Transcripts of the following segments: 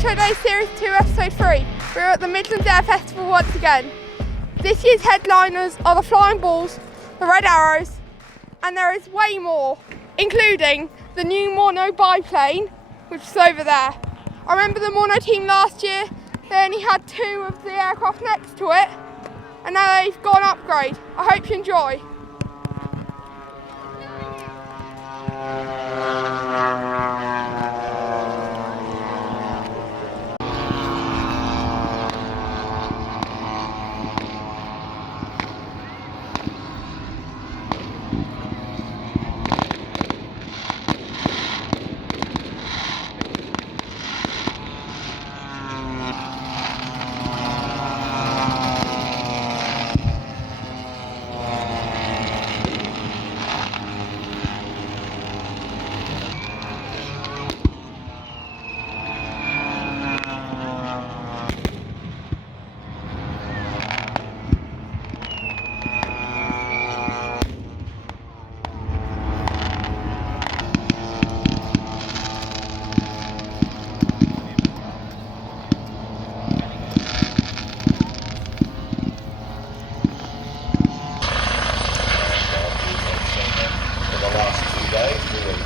Show Day Series 2 Episode 3. We're at the Midland Air Festival once again. This year's headliners are the Flying Bulls, the Red Arrows, and there is way more, including the new Mono biplane, which is over there. I remember the Mono team last year, they only had 2 of the aircraft next to it, and now they've got an upgrade. I hope you enjoy.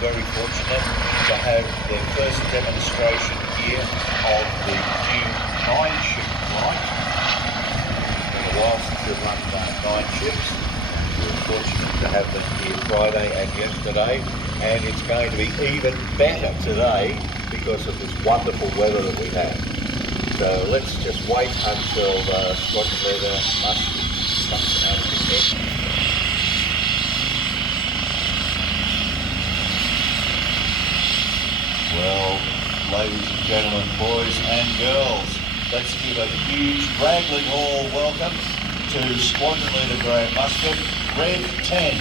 Very fortunate to have their first demonstration here of the new 9-ship flight. It's been a while since we've run 9 ships. We were fortunate to have them here Friday and yesterday, and it's going to be even better today because of this wonderful weather that we have. So let's just wait until squadron leader comes out of his head. Well, ladies and gentlemen, boys and girls, let's give a huge Ragley Hall welcome to Squadron Leader Graham Musket, Red 10.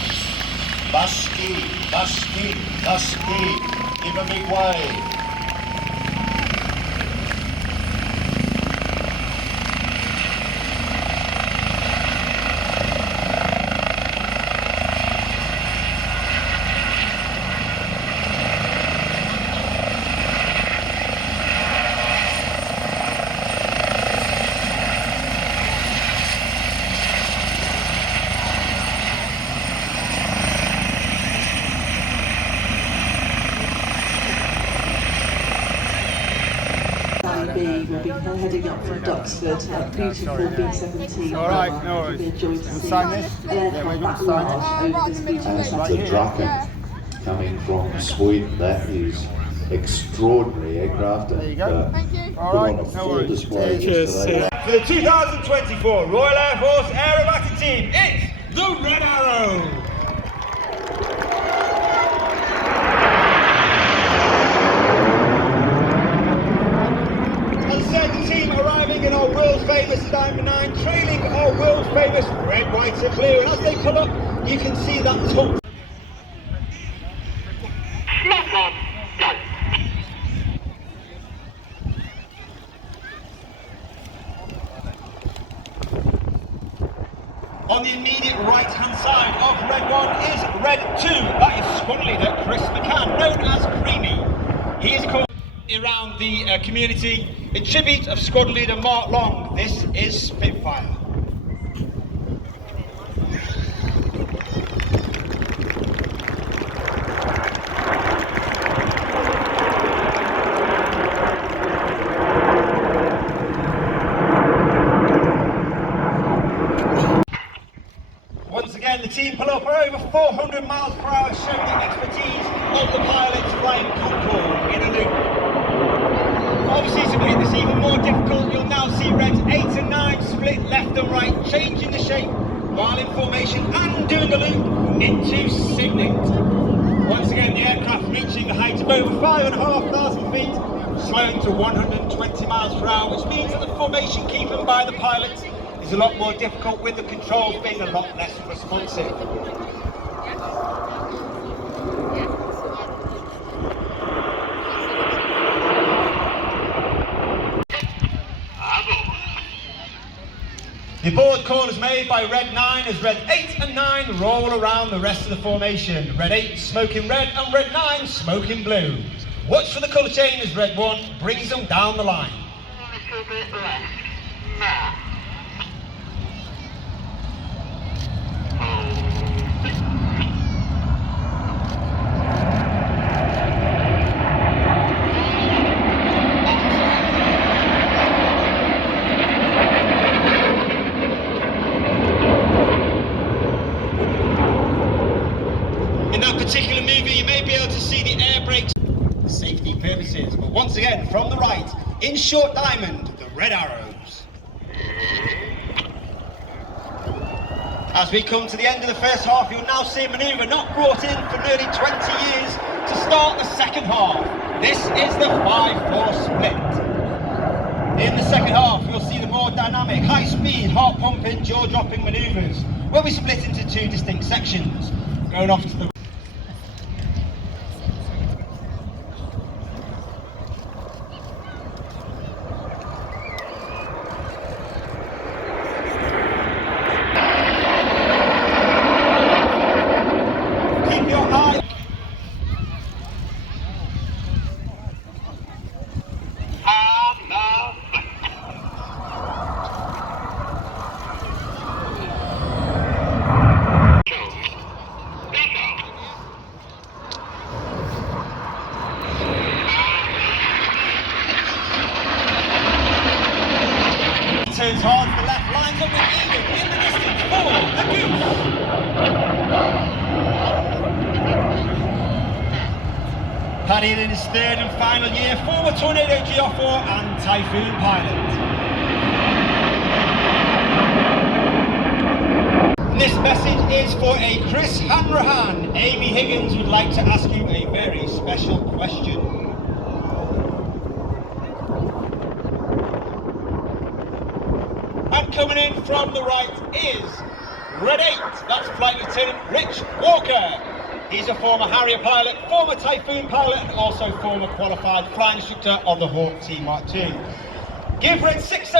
Muskie, Muskie, Muskie, give a big wave. Will be heading up from Duxford, beautiful B-17. All right, no worries. Enjoyed to see sign this? aircraft that large over this beautiful And the Draken coming from Sweden. That is extraordinary aircraft. There you go. Thank you. All right, Put on a no full worries. display Cheers. yesterday. For the 2024 Royal Air Force Aerobatic Team, it's the Red Arrow! The team arriving in our world famous Diamond 9, trailing our world famous red, white and blue, and as they come up you can see that top. On the immediate right hand side of Red 1 is Red 2, that is squad leader Chris McCann, known as Creamy. He is called around the community in tribute of squad leader Mark Long. This is Spitfire. Once again, the team pull up at over 400 miles per hour, showing the expertise of the pilots flying Concorde in a loop. Obviously, to make this even more difficult, you'll now see Reds 8 and 9 split left and right, changing the shape while in formation and doing the loop into Signet. Once again, the aircraft reaching the height of over 5,500 feet, slowing to 120 miles per hour, which means that the formation keeping by the pilots is a lot more difficult, with the controls being a lot less responsive. The board call is made by Red 9 as Red 8 and 9 roll around the rest of the formation. Red 8 smoking red and Red 9 smoking blue. Watch for the colour change as red one brings them down the line. A little bit left. Now. In that particular movie, you may be able to see the air brakes for safety purposes, but once again, from the right, in short diamond, the red arrows. As we come to the end of the first half, you'll now see a manoeuvre not brought in for nearly 20 years to start the second half. This is the 5-4 split. In the second half, you'll see the more dynamic, high-speed, heart-pumping, jaw-dropping manoeuvres, where we split into two distinct sections, going off to the turns hard to the left, lines up with Egan in the distance for the Goose. Paddy in his third and final year, former Tornado GR4 and Typhoon pilot. This message is for a Chris Hanrahan. Amy Higgins would like to ask you a very special question. And coming in from the right is Red 8, that's Flight Lieutenant Rich Walker. He's a former Harrier pilot, former Typhoon pilot, and also former qualified flying instructor of the Hawk T-Mark II. Give Red 6.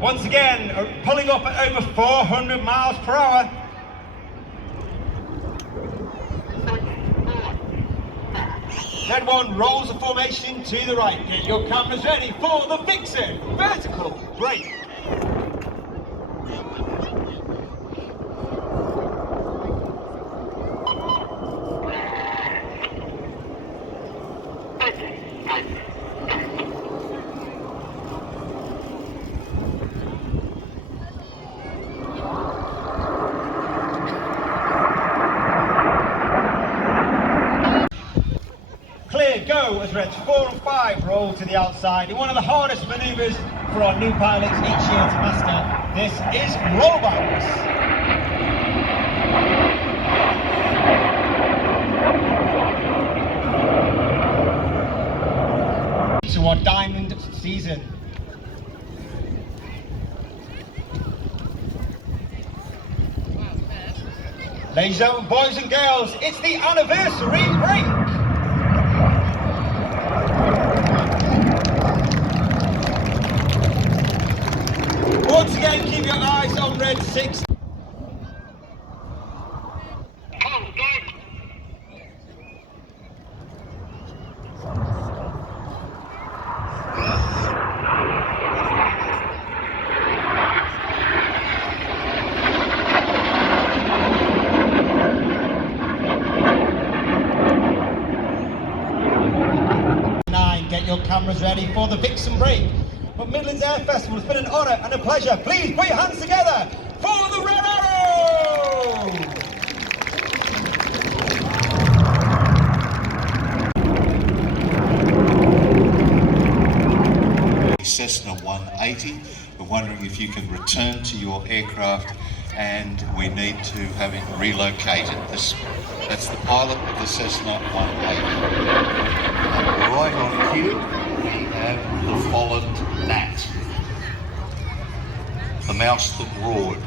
Once again, pulling up at over 400 miles per hour. Red 1 rolls the formation to the right. Get your cameras ready for the Vixen vertical brake. Clear, go as Reds 4 and 5 roll to the outside in one of the hardest manoeuvres for our new pilots each year to master. This is rollbacks. To our diamond season. Ladies and gentlemen, boys and girls, it's the anniversary break. Once again, keep your eyes on Red 6. Get your cameras ready for the Vixen break. But Midland's Air Festival has been an honour and a pleasure. Please put your hands together for the Red Arrow! Cessna 180. We're wondering if you can return to your aircraft, and we need to have it relocated. That's the pilot of the Cessna 180. Right on cue, we have the fallen gnat, the mouse that roared.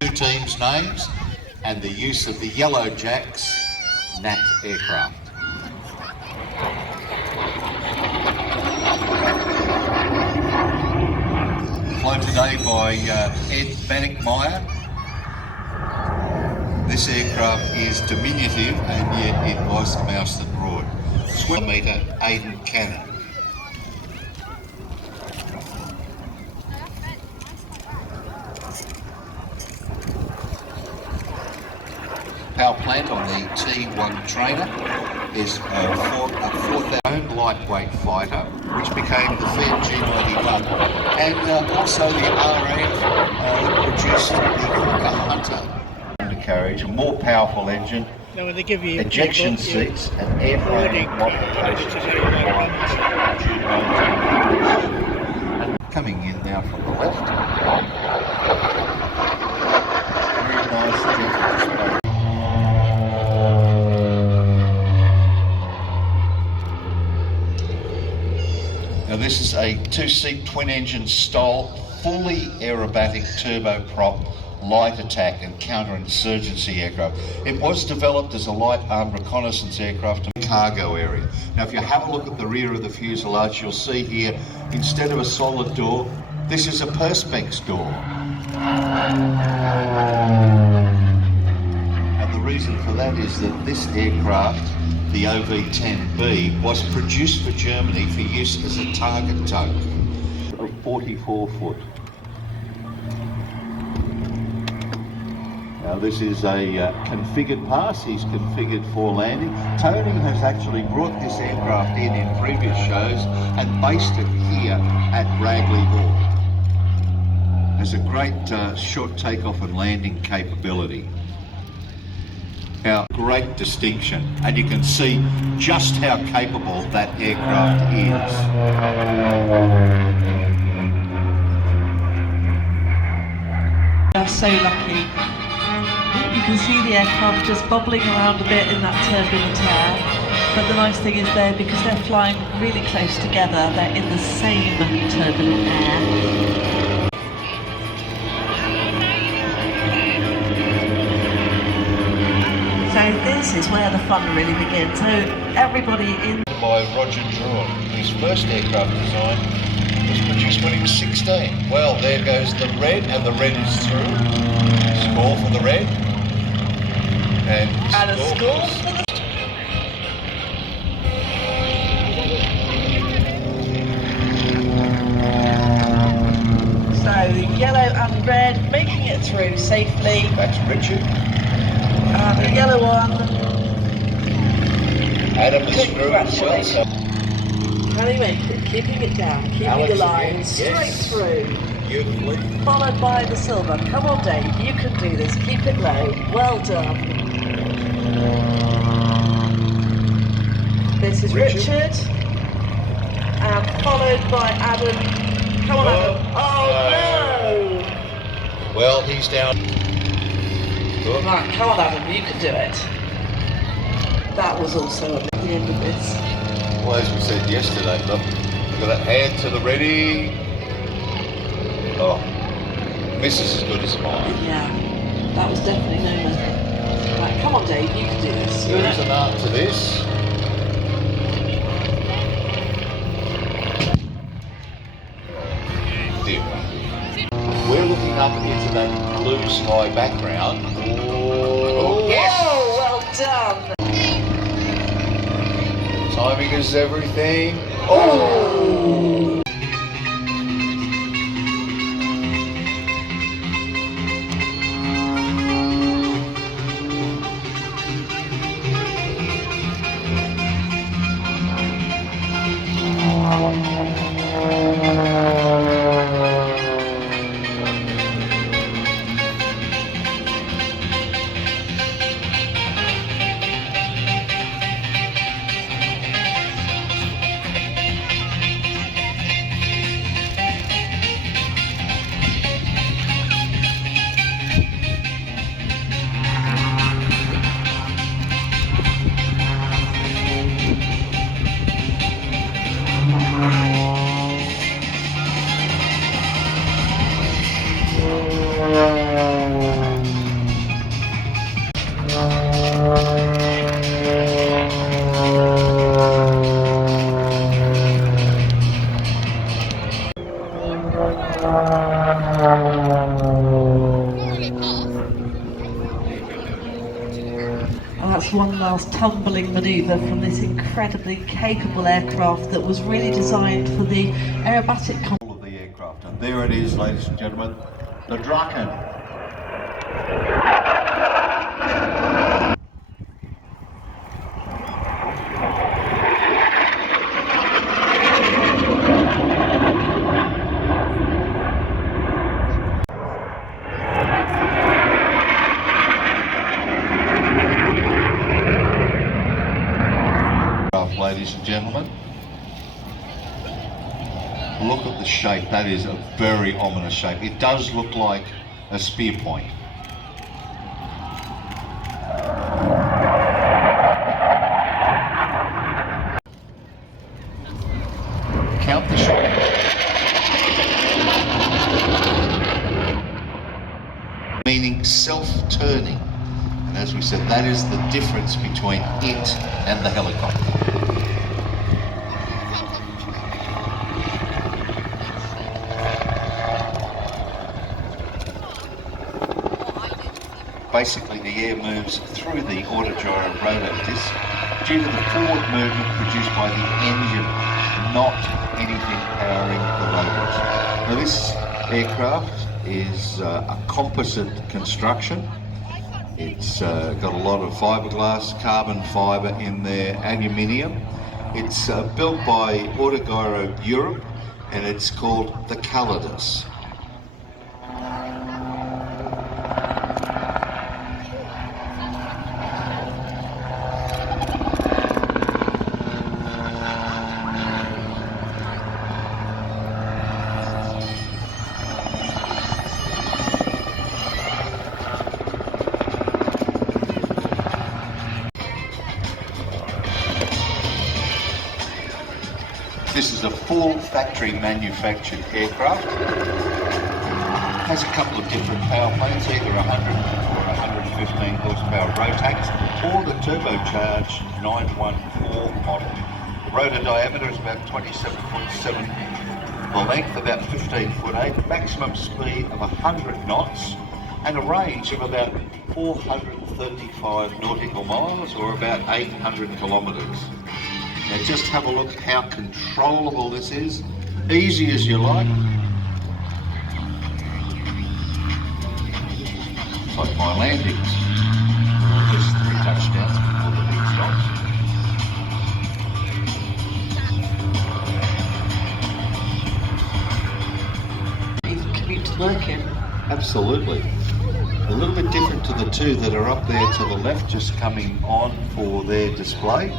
Two teams' names and the use of the Yellow Jacks gnat aircraft. Flown today by Ed Bannockmeyer This aircraft is diminutive, and yet it was a mouse that roared. 12-metre Aiden cannon. Power plant on the T1 trainer is a 4,000 lightweight fighter, which became the Fiat G91, and also the RAF produced the Hawker Hunter undercarriage, a more powerful engine, Now, when they give you ejection seats, and airframe modifications required due to maintaining. Coming in now from the left. Very nice gentle display. Now this is a two-seat twin-engine STOL, fully aerobatic turboprop light attack and counterinsurgency aircraft. It was developed as a light armed reconnaissance aircraft in the cargo area. Now if you have a look at the rear of the fuselage, you'll see here, instead of a solid door, this is a perspex door. And the reason for that is that this aircraft, the OV-10B, was produced for Germany for use as a target tug of 44 foot. Now this is a configured pass. He's configured for landing. Tony has actually brought this aircraft in previous shows and based it here at Ragley Hall. Has a great short takeoff and landing capability. Now, great distinction, and you can see just how capable that aircraft is. They're so lucky. You can see the aircraft just bobbling around a bit in that turbulent air, but the nice thing is because they're flying really close together, they're in the same turbulent air. So this is where the fun really begins. So everybody in... By Roger Drawn, whose first aircraft design was produced when he was 16. Well, there goes the red, and the red is through. Score for the red. And a score for the... So the yellow and red making it through safely. That's Richard. The yellow one. Adam is through as well. So Can he make it? Keeping it down, keeping Alex the line again, straight yes. through. beautifully. Followed by the silver. Come on, Dave, you can do this. Keep it low. Well done. This is Richard. And followed by Adam. Come on, Adam. Oh, no! Well, he's down. Good. Right, come on, Adam, you can do it. That was also at the end of this. Well, as we said yesterday, look, we've got to add to the ready. Oh, misses as good as mine. Yeah, that was definitely no mistake. Right, come on, Dave, you can do this. There's an art to this. Dear. We're looking up into that blue sky background. Oh, yes! Whoa, well done! Timing is everything. Oh! That's one last tumbling manoeuvre from this incredibly capable aircraft that was really designed for the aerobatic Of the aircraft, and there it is, ladies and gentlemen, the Draken. Ladies and gentlemen, look at the shape. That is a very ominous shape. It does look like a spear point. Count the shot. Meaning self-turning. And as we said, that is the difference between it and the helicopter. Basically, the air moves through the autogyro rotor disc due to the forward movement produced by the engine, not anything powering the rotors. Now, this aircraft is a composite construction. It's got a lot of fiberglass, carbon fiber in there, aluminium. It's built by Autogyro Europe, and it's called the Calidus. This is a full factory manufactured aircraft. Has a couple of different power plants, either 100 or 115 horsepower Rotax or the turbocharged 914 model. The rotor diameter is about 27.7, the length about 15.8, maximum speed of 100 knots and a range of about 435 nautical miles or about 800 kilometres. Now just have a look how controllable this is, easy as you like. It's like my landings. There's 3 touchdowns before the big stops. even commute to work in. Absolutely. A little bit different to the 2 that are up there to the left, just coming on for their display.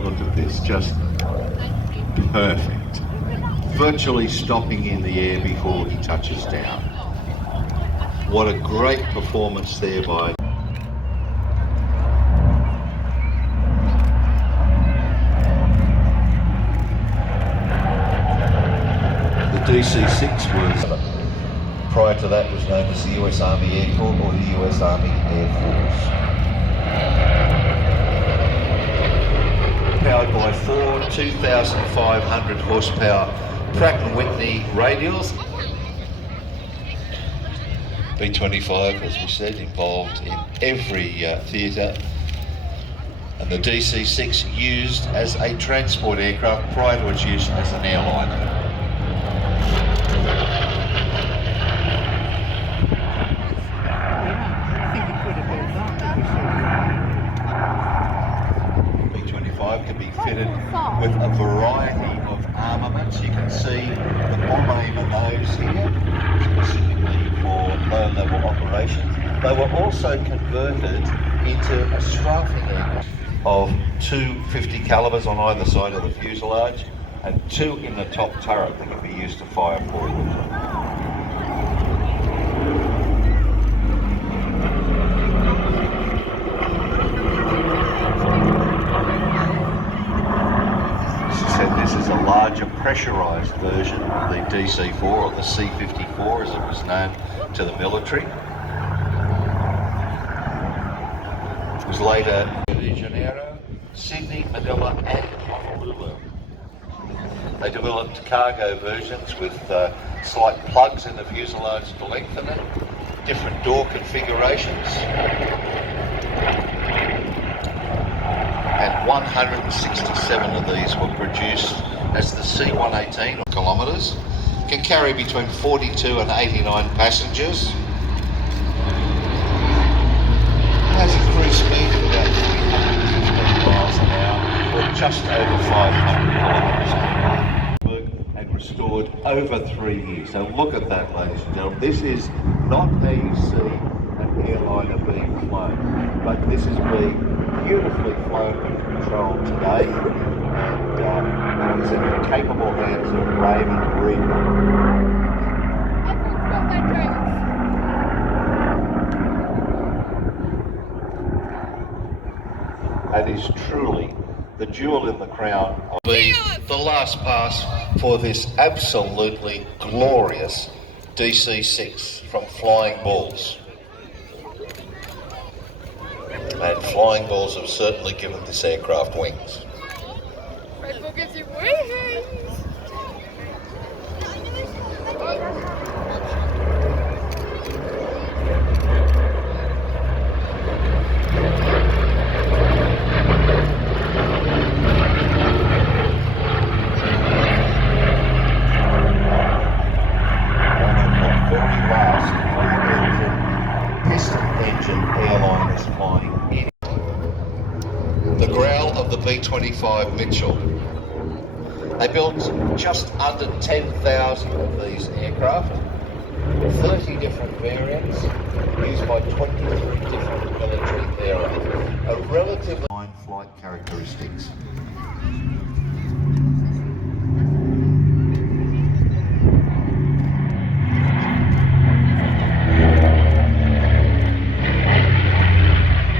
Look at this, just perfect. Virtually stopping in the air before he touches down. What a great performance there by the DC-6 was, prior to that, was known as the US Army Air Corps or the US Army Air Force. Powered by 4 2,500 horsepower Pratt & Whitney radials. B-25, as we said, involved in every theatre, and the DC-6 used as a transport aircraft prior to its use as an airliner. Can be fitted with a variety of armaments. You can see the bomb aimer nose here, specifically for low-level operations. They were also converted into a strafing aircraft of 2 50 calibers on either side of the fuselage and 2 in the top turret that can be used to fire forward. This is a larger pressurised version of the DC-4 or the C-54 as it was known to the military. was later Rio de Janeiro, Sydney, Manila and Honolulu. They developed cargo versions with slight plugs in the fuselage to lengthen it, different door configurations, and 167 of these were produced as the C-118 kilometres, can carry between 42 and 89 passengers, has a cruise speed of about 315 miles an hour, or just over 500 kilometres an hour, and restored over 3 years. So look at that, ladies and gentlemen. This is not how you see an airliner being flown, but this is being beautifully flown and controlled today, and it is in the capable hands of Raymond Reed. Everyone's got their dreams. That is truly the jewel in the crown of the last pass for this absolutely glorious DC-6 from Flying Balls. And Flying Balls have certainly given this aircraft wings. Red Bull gives you wings. The growl of the B-25 Mitchell. They built just under 10,000 of these aircraft, 30 different variants, used by 23 different military aircraft. A relatively fine flight characteristics.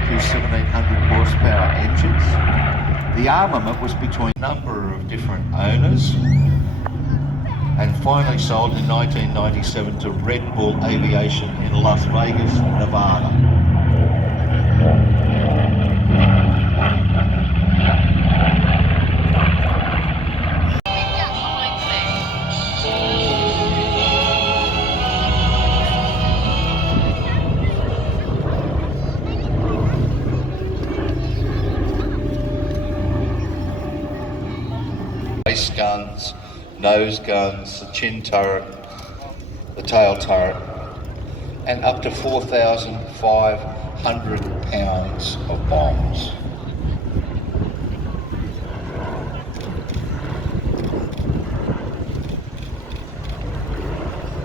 Two 1700 horsepower engines. The armament was between a number of different owners and finally sold in 1997 to Red Bull Aviation in Las Vegas, Nevada. Base guns, nose guns, the chin turret, the tail turret, and up to 4,500 pounds of bombs.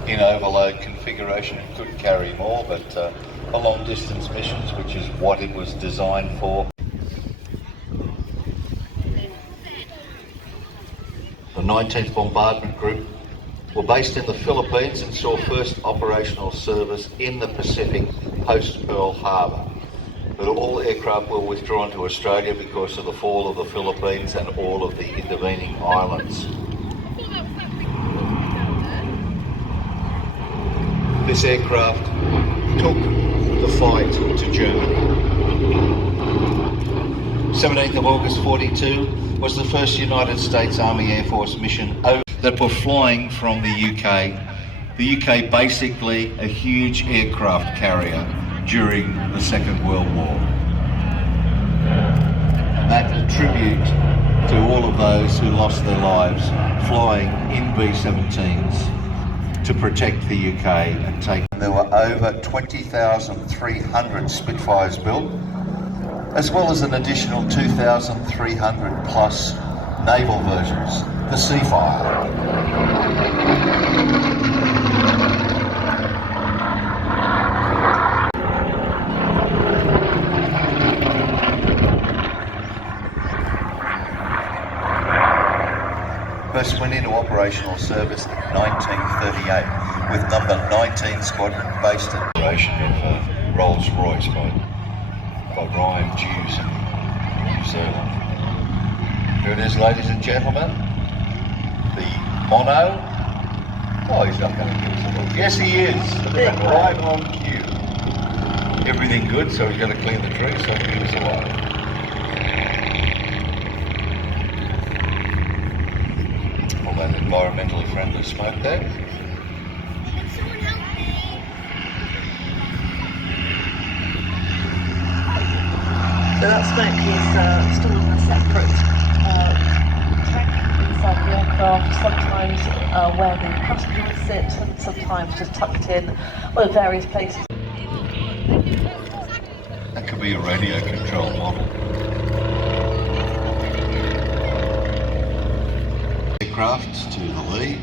In overload configuration it could carry more, but for long distance missions, which is what it was designed for. The 19th Bombardment Group were based in the Philippines and saw first operational service in the Pacific post-Pearl Harbor. But all aircraft were withdrawn to Australia because of the fall of the Philippines and all of the intervening islands. This aircraft took the fight to Germany. 17th of August 42 was the first United States Army Air Force mission that were flying from the UK. The UK basically a huge aircraft carrier during the Second World War. And that a tribute to all of those who lost their lives flying in B-17s to protect the UK and take. There were over 20,300 Spitfires built, as well as an additional 2,300 plus naval versions, the Seafire. First went into operational service in 1938 with number 19 Squadron based in operation of Rolls-Royce by Ryan Hughes in New Zealand. Here it is, ladies and gentlemen, the Mono. Oh, he's not going to give us a look. Yes, he is. Right on cue. everything good, so he's going to clear the tree, so he was alive. All that environmentally friendly smoke there. So that smoke is stored in a separate tank inside the aircraft, sometimes where the passenger would sit, and sometimes just tucked in, well, in various places. That could be a radio control model. Aircraft to the lead.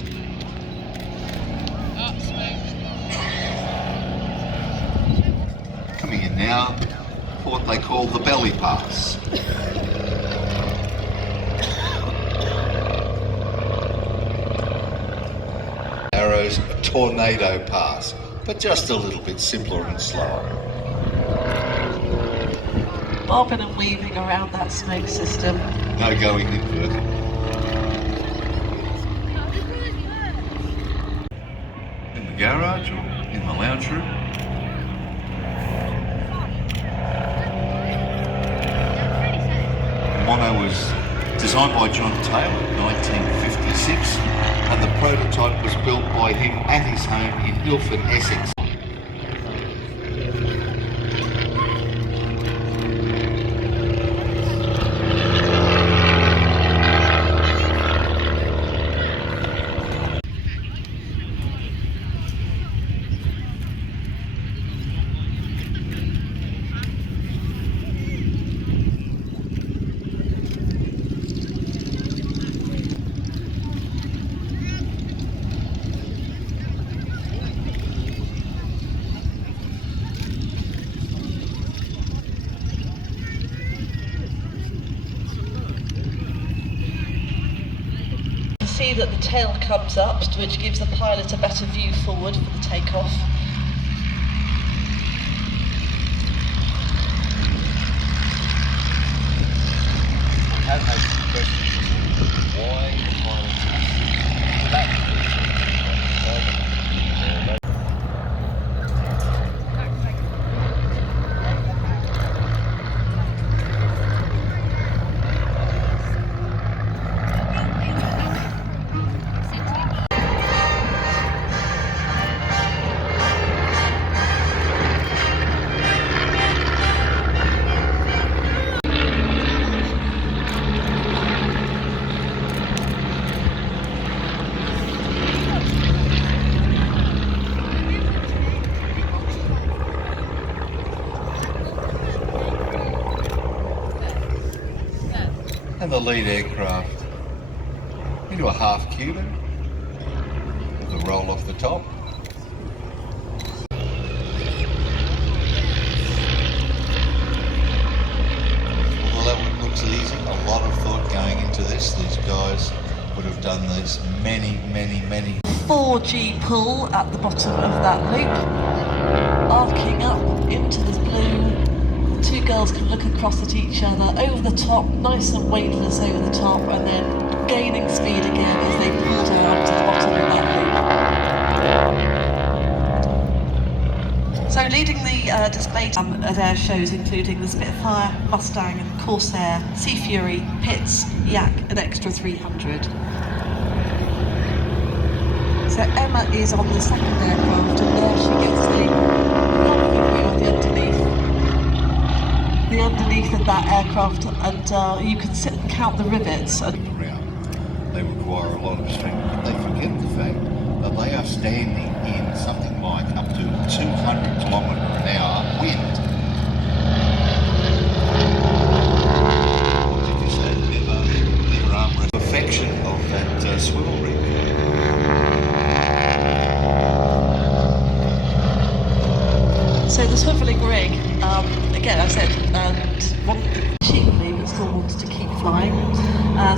Coming in now for what they call the belly pass. Arrow's a tornado pass, but just a little bit simpler and slower. Bobbing and weaving around that smoke system. No going inverted. In the garage or in the lounge room. Mono was designed by John Taylor in 1956, and the prototype was built by him at his home in Ilford, Essex. See that the tail comes up, which gives the pilot a better view forward for the takeoff. I have had some questions. Why and the lead aircraft into a half Cuban with a roll off the top. Although that one looks easy, a lot of thought going into this. These guys would have done this many 4G pull at the bottom of that loop, arcing up into this blue. Two girls can look across at each other, over the top, nice and weightless over the top, and then gaining speed again as they pull down to the bottom of that loop. So leading the display at air shows including the Spitfire, Mustang, Corsair, Sea Fury, Pitts, Yak and Extra 300. So Emma is on the second aircraft, and there she gets a lovely view of the underneath of that aircraft, and you can sit and count the rivets. They require a lot of strength, but they forget the fact that they are standing in something like up to 200 km/h wind. What did you say? Never arm perfection of that swivel rig. So the swivelling rig, again I said, cheaply but still wanted to keep flying.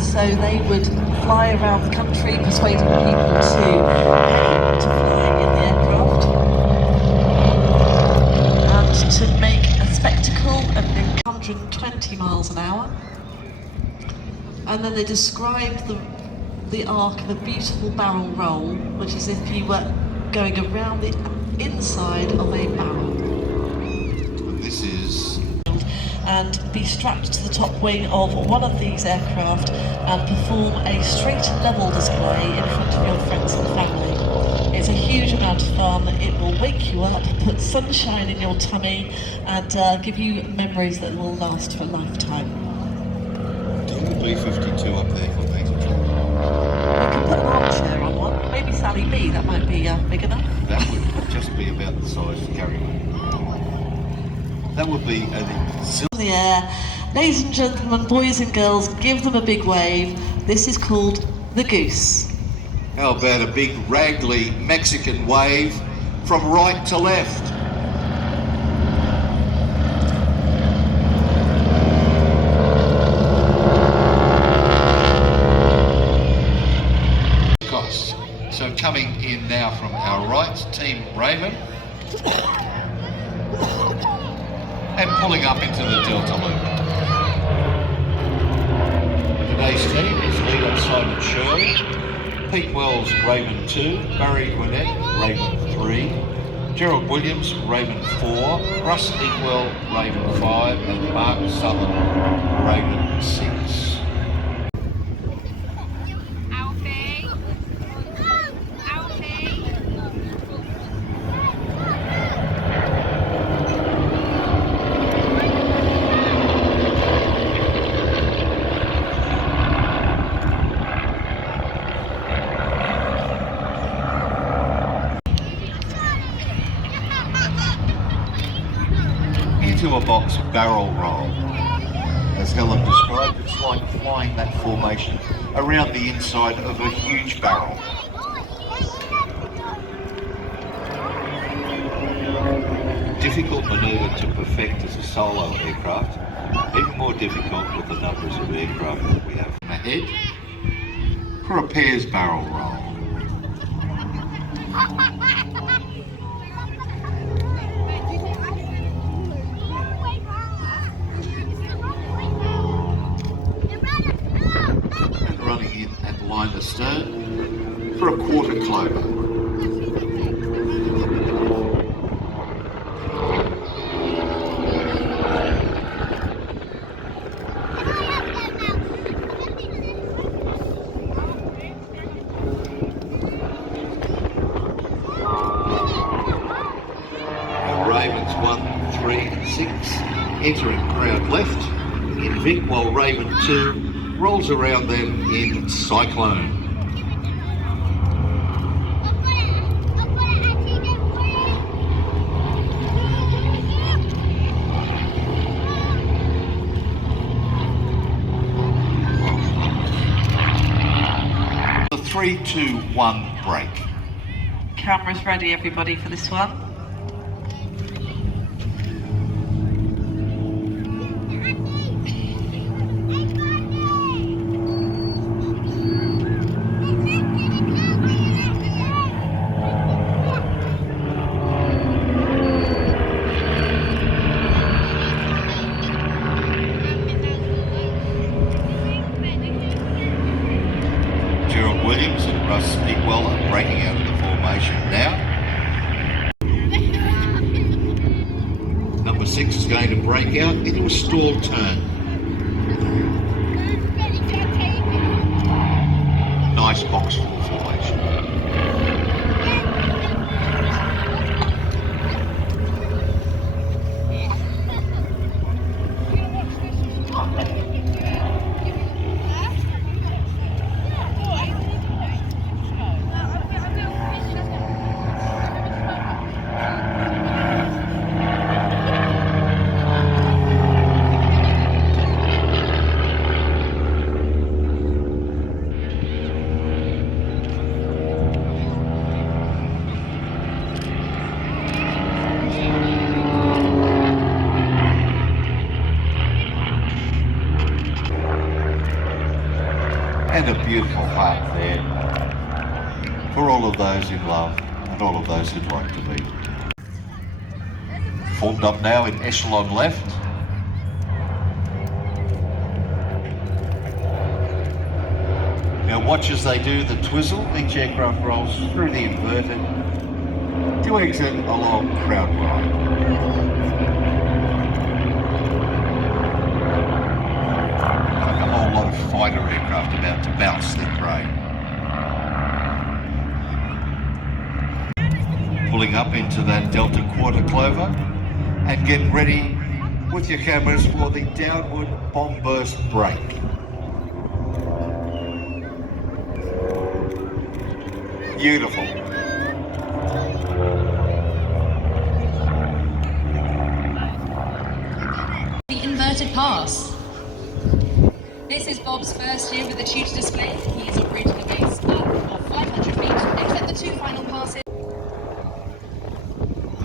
So they would fly around the country persuading people to pay to fly in the aircraft and to make a spectacle at 120 miles an hour. And then they describe the arc of a beautiful barrel roll, which is if you were going around the inside of a barrel. and be strapped to the top wing of one of these aircraft and perform a straight level display in front of your friends and family. It's a huge amount of fun. It will wake you up, put sunshine in your tummy, and give you memories that will last for a lifetime. Do you have a B-52 up there for me to try? We can put an armchair on one. Maybe Sally B, that might be big enough. That would just be about the size to carry on. That would be an In the air. Ladies and gentlemen, boys and girls, give them a big wave. This is called the Goose. How about a big Ragley Mexican wave from right to left? So coming in now from our right, Team Raven, and pulling up into the Delta Loop. Today's team is leader Simon Shirley, Pete Wells, Raven 2, Barry Gwinnett, Raven 3, Gerald Williams, Raven 4, Russ Equell, Raven 5, and Mark Southern, Raven 6. Into a box barrel roll. As Helen described, it's like flying that formation around the inside of a huge barrel. Difficult manoeuvre to perfect as a solo aircraft, even more difficult with the numbers of aircraft that we have ahead for a pairs barrel roll. Line the stern for a quarter clover. And Ravens 1, 3 and 6 entering crowd left in Vic, while Raven 2 rolls around them in Cyclone. The 3, 2, 1 break. Cameras ready, everybody, for this one. Williams and Russ Equell are breaking out of the formation now. Number 6 is going to break out into a stalled turn. Nice box full formation. And a beautiful heart there for all of those in love and all of those who'd like to be. Formed up now in echelon left. Now watch as they do the twizzle. Each aircraft rolls through the inverted to exit along crowd right. up into that Delta Quarter Clover and get ready with your cameras for the downward bomb burst brake. Beautiful. The inverted pass. This is Bob's first year with the tutor display. He is operating a base of 500 feet, except the two final passes.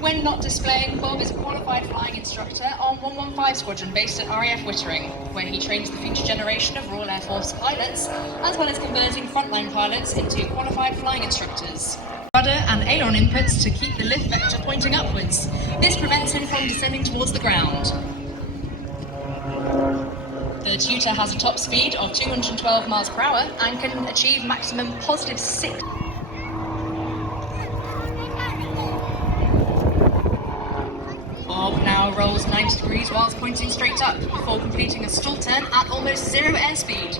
When not displaying, Bob is a qualified flying instructor on 115 Squadron based at RAF Wittering, where he trains the future generation of Royal Air Force pilots, as well as converting frontline pilots into qualified flying instructors. Rudder and aileron inputs to keep the lift vector pointing upwards. This prevents him from descending towards the ground. The tutor has a top speed of 212 miles per hour and can achieve maximum positive 6. Bob now rolls 90 degrees whilst pointing straight up before completing a stall turn at almost zero airspeed.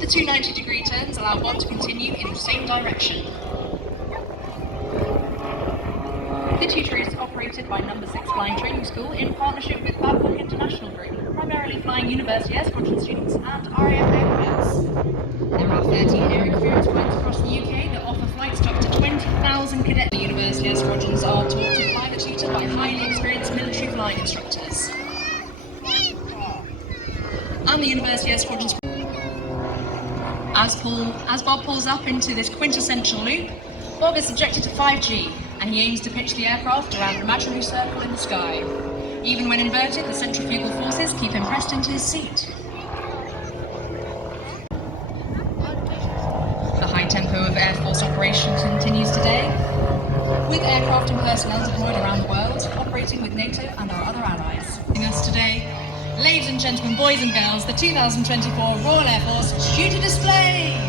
The two 90-degree turns allow Bob to continue in the same direction. The tutor is operated by No. 6 Flying Training School in partnership with Babcock International Group, primarily flying University Air Squadron students and RAF aircrafts. There are 13 air experience points across the UK that offer flights to up to 20,000 cadets. The University Air Squadrons are taught to fly the tutor by highly experienced military flying instructors. And the University Air Squadrons. As Bob pulls up into this quintessential loop, Bob is subjected to 5G, and he aims to pitch the aircraft around an imaginary circle in the sky. Even when inverted, the centrifugal forces keep him pressed into his seat. The high tempo of Air Force operation continues today, with aircraft and personnel deployed around the world, operating with NATO and our other allies. Joining us today, ladies and gentlemen, boys and girls, the 2024 Royal Air Force Tutor Display!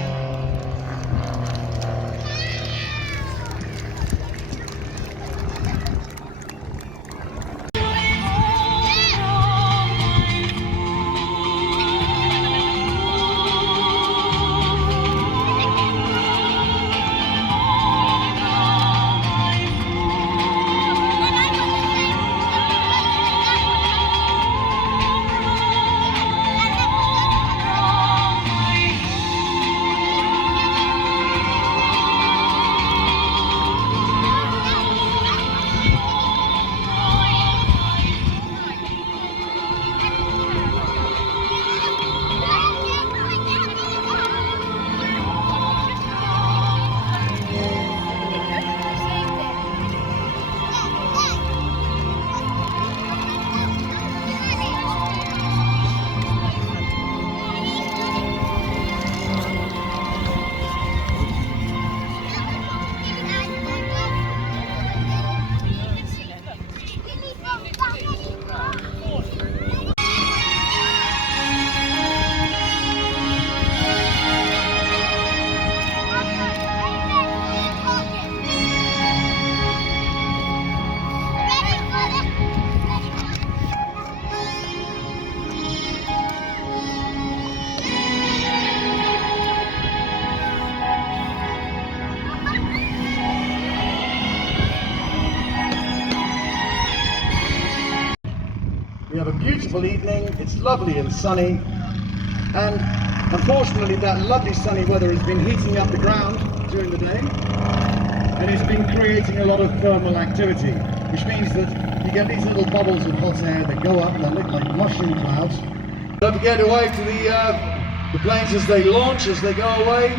We have a beautiful evening, it's lovely and sunny, and unfortunately that lovely sunny weather has been heating up the ground during the day, and it's been creating a lot of thermal activity, which means that you get these little bubbles of hot air that go up and they look like mushroom clouds. Don't forget to wave to the planes as they launch, as they go away.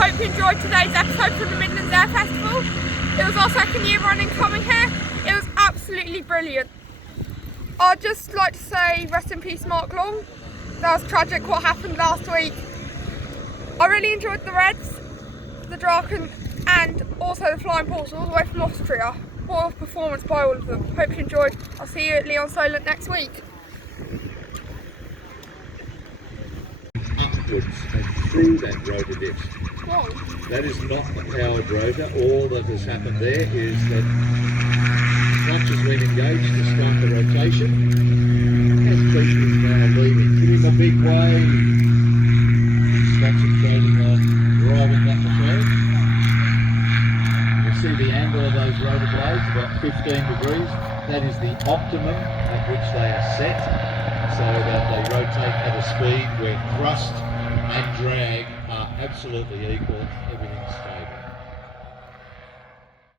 Hope you enjoyed today's episode from the Midland Air Festival. It was our second year running coming here. It was absolutely brilliant. I'd just like to say rest in peace Mark Long. That was tragic what happened last week. I really enjoyed the Reds, the Draken and also the Flying Balls all the way from Austria. What a performance by all of them. Hope you enjoyed. I'll see you at Leon Solent next week. Upwards and through that rotor disc. Whoa. That is not the powered rotor. All that has happened there is that the clutch has been engaged to start the rotation. angle of those rotor blades, about 15 degrees. That is the optimum at which they are set, so that they rotate at a speed where thrust and drag are absolutely equal every